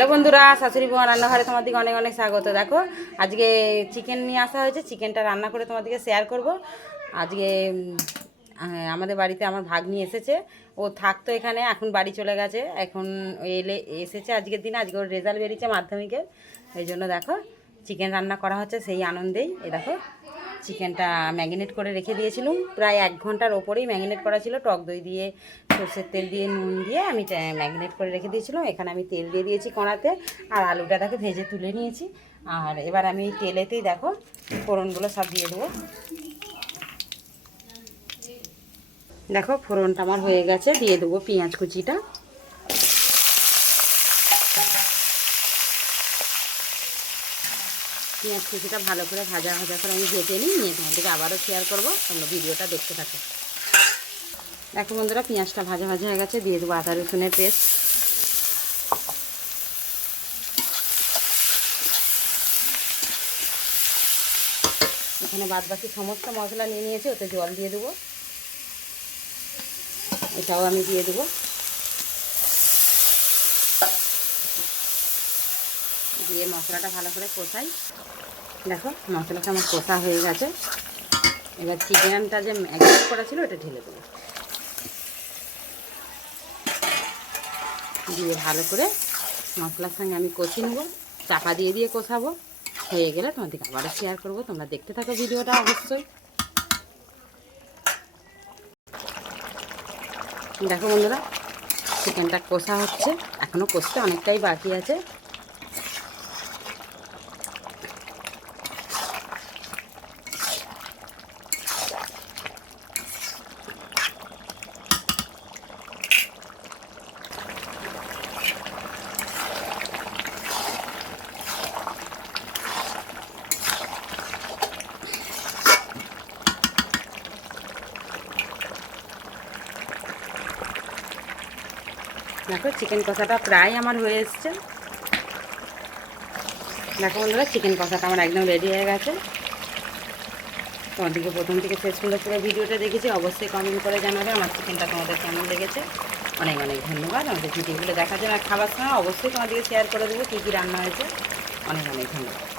Hello বন্ধুরা, শাশুড়ি বৌমা রান্নাঘরে তোমাদেরকে অনেক অনেক স্বাগত। দেখো আজকে চিকেন নিয়ে আসা হয়েছে, চিকেনটা রান্না করে তোমাদেরকে শেয়ার করব। আজকে আমাদের বাড়িতে আমার ভাগ্নি এসেছে, ও থাকতো এখানে, এখন বাড়ি চলে গেছে। এখন এসেছে আজকের দিনে, আজকে ওর রেজাল্ট বেরিয়েছে মাধ্যমিকের, এই জন্য দেখো চিকেন রান্না করা হচ্ছে সেই আনন্দেই। এই দেখো চিকেনটা ম্যারিনেট করে রেখে দিয়েছিলাম, প্রায় 1 ঘন্টার ওপরেই ম্যারিনেট করা ছিল। টক দই দিয়ে, সর্ষের তেল দিয়ে, নুন দিয়ে আমি ম্যারিনেট করে রেখে দিয়েছিলাম। এখানে আমি তেল দিয়ে দিয়েছি কড়াতে, আর আলুটা দেখো ভেজে তুলে নিয়েছি। আর এবার আমি তেলেতেই দেখো ফোড়নগুলো সব দিয়ে দেবো। দেখো ফোড়নটা আমার হয়ে গেছে, দিয়ে দেবো পেঁয়াজ কুচিটা। পেঁয়াজ কুচিটা ভালো করে ভাজা করে আমি ভেজে নিয়ে তোমাদেরকে আবারও শেয়ার করবো, তোমরা ভিডিওটা দেখতে থাকো। দেখো বন্ধুরা, পেঁয়াজটা ভাজা হয়ে গেছে, দিয়ে দেবো আদা রসুনের পেস্ট। এখানে বাদবাকি সমস্ত মশলা নিয়ে নিয়েছি, ওতে জল দিয়ে দেবো। এটাও আমি দিয়ে দেবো, দিয়ে মশলাটা ভালো করে কষাই। দেখো মশলাটা আমার কষা হয়ে গেছে, এবার চিকেনটা যে ম্যারিনেট করা ছিল ওটা ঢেলে দেবো, দিয়ে ভালো করে মশলার সঙ্গে আমি কষিয়ে নেবো, চাপা দিয়ে কষাবো। হয়ে গেলে তোমাদেরকে আবারও শেয়ার করবো, তোমরা দেখতে থাকো ভিডিওটা অবশ্যই। দেখো বন্ধুরা, চিকেনটা কষা হচ্ছে, এখনও কষতে অনেকটাই বাকি আছে। দেখো চিকেন কষাটা প্রায় আমার হয়ে এসছে। দেখো বন্ধুরা, চিকেন কষাটা আমার একদম রেডি হয়ে গেছে। তোমাদেরকে প্রথম থেকে শেষ পর্যন্ত পুরো ভিডিওটা দেখেছি, অবশ্যই কমেন্ট করে জানাবে আমার চিকেনটা তোমাদের কেমন লেগেছে। অনেক অনেক ধন্যবাদ। আমাদের ভিডিওগুলো দেখার জন্য, খাবার সময় অবশ্যই তোমাদেরকে শেয়ার করে দেবো কী কী রান্না হয়েছে। অনেক অনেক ধন্যবাদ।